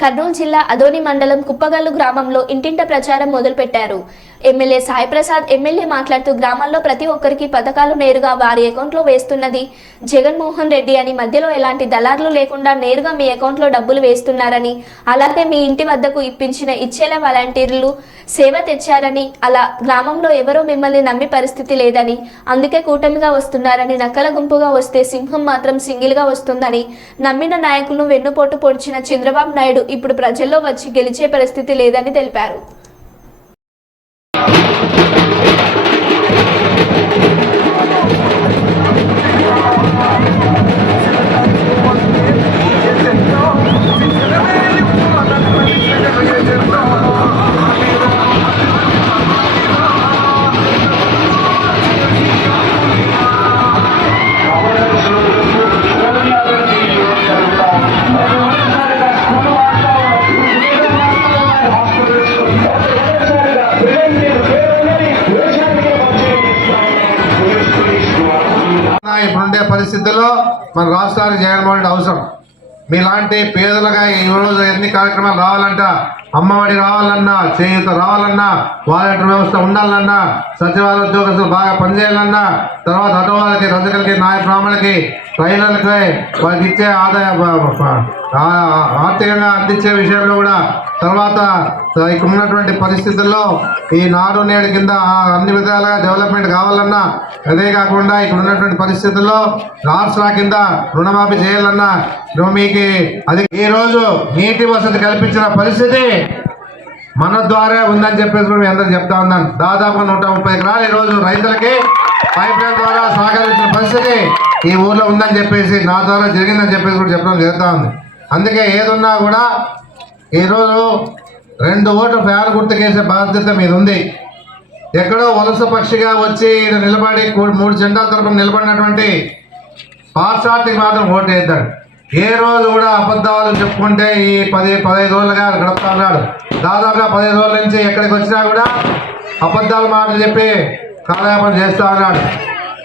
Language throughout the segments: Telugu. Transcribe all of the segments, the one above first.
కర్నూలు జిల్లా అదోని మండలం కుప్పగల్లు గ్రామంలో ఇంటింట ప్రచారం మొదలుపెట్టారు. ఎమ్మెల్యే సాయి ప్రసాద్ ఎమ్మెల్యే మాట్లాడుతూ గ్రామాల్లో ప్రతి ఒక్కరికి పథకాలు నేరుగా వారి అకౌంట్లో వేస్తున్నది. జగన్మోహన్ రెడ్డి అని మధ్యలో ఎలాంటి దళారులు లేకుండా నేరుగా మీ అకౌంట్లో డబ్బులు వేస్తున్నారని అలాగే మీ ఇంటి వద్దకు ఇప్పించిన ఇచ్చేల వాలంటీర్లు సేవ తెచ్చారని అలా గ్రామంలో ఎవరూ మిమ్మల్ని నమ్మి పరిస్థితి లేదని అందుకే కూటమిగా వస్తున్నారని నక్కల గుంపుగా వస్తే సింహం మాత్రం సింగిల్గా వస్తుందని నమ్మిన నాయకులను వెన్నుపోటు పొడిచిన చంద్రబాబు నాయుడు ఇప్పుడు ప్రజల్లో వచ్చి గెలిచే పరిస్థితి లేదని తెలిపారు. ఇప్పుడుండే పరిస్థితుల్లో మన రాష్ట్రానికి జగన్మోహన్ రెడ్డి అవసరం. మీలాంటి పేదలుగా ఈ రోజు ఎన్ని కార్యక్రమాలు రావాలంట అమ్మఒడి రావాలన్నా చేయూత రావాలన్నా వాలంటీర్ వ్యవస్థ ఉండాలన్నా సచివాలయ ఉద్యోగస్తులు బాగా పనిచేయాలన్నా తర్వాత అటు వాళ్ళకి రజకులకి నాయ బ్రాహ్మణులకి ట్రైనర్లకి వాళ్ళకి ఇచ్చే ఆదాయ ఆర్థికంగా అందించే విషయంలో కూడా తర్వాత ఇక్కడ ఉన్నటువంటి పరిస్థితుల్లో ఈ నాడు నేడు కింద అన్ని విధాలుగా డెవలప్మెంట్ కావాలన్నా అదే కాకుండా ఇక్కడ ఉన్నటువంటి పరిస్థితుల్లో రాష్ట్ర కింద రుణమాఫీ చేయాలన్నా నువ్వు మీకు అది ఈరోజు నీటి వసతి కల్పించిన పరిస్థితి మన ద్వారా ఉందని చెప్పేసి కూడా మీ చెప్తా ఉన్నాను. దాదాపు నూట ముప్పై ఎకరాలు ఈ రోజు రైతులకి పైప్ లైన్ ద్వారా సహకరించిన పరిస్థితి ఈ ఊర్లో ఉందని చెప్పేసి నా ద్వారా జరిగిందని చెప్పేసి కూడా చెప్పడం జరుగుతూ ఉంది. అందుకే ఏదున్నా కూడా ఈరోజు రెండు ఓట్లు ఫ్యాన్ గుర్తుకేసే బాధ్యత మీద ఉంది ఎక్కడో వలస పక్షిగా వచ్చి ఈయన నిలబడి మూడు జెండాల తరపున నిలబడినటువంటి పార్సాటికి మాత్రం ఓటు వేద్దాడు ఏ రోజు కూడా అబద్ధాలు చెప్పుకుంటే ఈ పది పదహైదు రోజులుగా గడుపుతా ఉన్నాడు. దాదాపుగా పదిహేను రోజుల నుంచి ఎక్కడికి వచ్చినా కూడా అబద్ధాలు మాటలు చెప్పి కాలయాపన చేస్తూ ఉన్నాడు.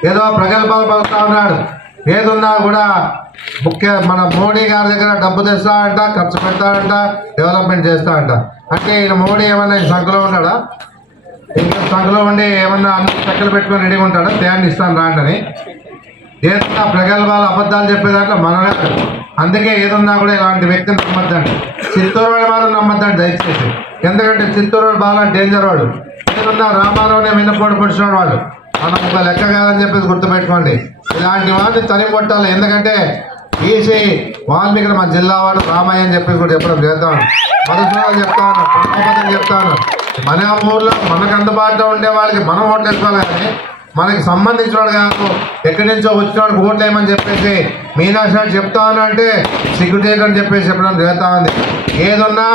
ఏదో ప్రగల్భాలు పలుకుతా ఉన్నాడు. ఏదున్నా కూడా ముఖ్య మన మోడీ గారి దగ్గర డబ్బు తెస్తాడంట ఖర్చు పెడతాడంట డెవలప్మెంట్ చేస్తాడంట. అంటే ఈయన మోడీ ఏమన్నా సంఖలో ఉన్నాడా? ఇంకా సంఖలో ఉండి ఏమన్నా అన్ని చెక్కలు పెట్టుకొని రెడీగా ఉంటాడా? తేండి ఇస్తాను రాండని ఏదన్నా ప్రగల్భాలు అబద్ధాలు చెప్పే దాంట్లో మనమే అందుకే ఏదున్నా కూడా ఇలాంటి వ్యక్తిని నమ్మద్దండి. చిత్తూరు వాడు మాత్రం నమ్మద్దండి దయచేసి. ఎందుకంటే చిత్తూరు వాడు బాగా డేంజర్ వాడు. ఏదున్నా రామారావునే విన్నపోటు పొడిచిన వాళ్ళు మనం ఒక లెక్క కాదని చెప్పేసి గుర్తుపెట్టుకోండి. ఇలాంటి వాడిని తని కొట్టాలి. ఎందుకంటే ఈసీ వాల్మీకి మన జిల్లా వాడు రామయ్య అని చెప్పేసి కూడా చెప్పడం చేద్దాం. మధుసూరాలు చెప్తాను పద్మపదం చెప్తాను. మన ఊర్లో మనకు అందుబాటులో ఉండే వాళ్ళకి మనం ఓట్లు వేసుకోవాలి కానీ మనకి సంబంధించిన వాడు కాదు. ఎక్కడి నుంచో వచ్చిన ఓట్లేమని చెప్పేసి మీనాక్షి చెప్తా అంటే సిగ్గుటేట్ అని చెప్పేసి చెప్పడం జరుగుతా ఉంది. ఏదున్నా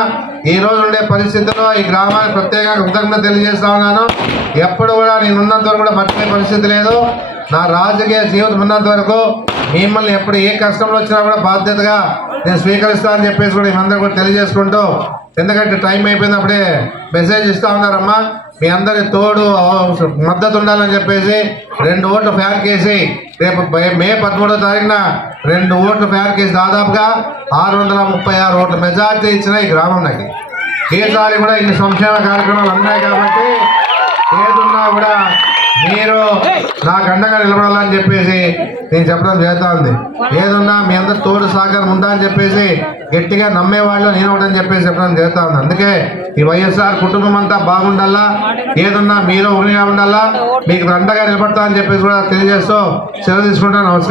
ఈ రోజు ఉండే పరిస్థితుల్లో ఈ గ్రామానికి ప్రత్యేకంగా కృతజ్ఞత తెలియజేస్తా ఉన్నాను. ఎప్పుడు కూడా నేను ఉన్నంత వరకు కూడా మర్చిపోయే పరిస్థితి లేదు. నా రాజకీయ జీవితం ఉన్నంత వరకు మిమ్మల్ని ఎప్పుడు ఏ కష్టంలో వచ్చినా కూడా బాధ్యతగా నేను స్వీకరిస్తానని చెప్పేసి కూడా మేమందరూ కూడా తెలియజేసుకుంటూ ఎందుకంటే టైం అయిపోయినప్పుడే మెసేజ్ ఇస్తా ఉన్నారమ్మా. మీ అందరి తోడు మద్దతు ఉండాలని చెప్పేసి రెండు ఓట్లు ఫ్యాక్ కేసి రేపు మే- పదమూడో తారీఖున రెండు ఓట్లు ఫ్యాక్ కేసి దాదాపుగా ఆరు వందల ముప్పై ఆరు ఓట్ల మెజార్టీ ఇచ్చిన ఈ గ్రామం నాకు. ఈసారి కూడా ఇన్ని సంక్షేమ కార్యక్రమాలు ఉన్నాయి కాబట్టి ఏదున్నా కూడా మీరు నాకు అండగా నిలబడాలని చెప్పేసి నేను చెప్పడం చేస్తా ఉంది ఏదన్నా మీ అందరు తోడు సహకారం ఉందా అని చెప్పేసి గట్టిగా నమ్మేవాళ్ళు నేను ఒకటని చెప్పేసి చెప్పడం చేస్తా ఉంది అందుకే ఈ వైఎస్ఆర్ కుటుంబం అంతా బాగుండాలా? ఏదున్నా మీరు ఒకరిగా ఉండాలా? మీకు అండగా నిలబడతా అని చెప్పేసి కూడా తెలియజేస్తూ సెలవు తీసుకుంటాను నమస్కారం.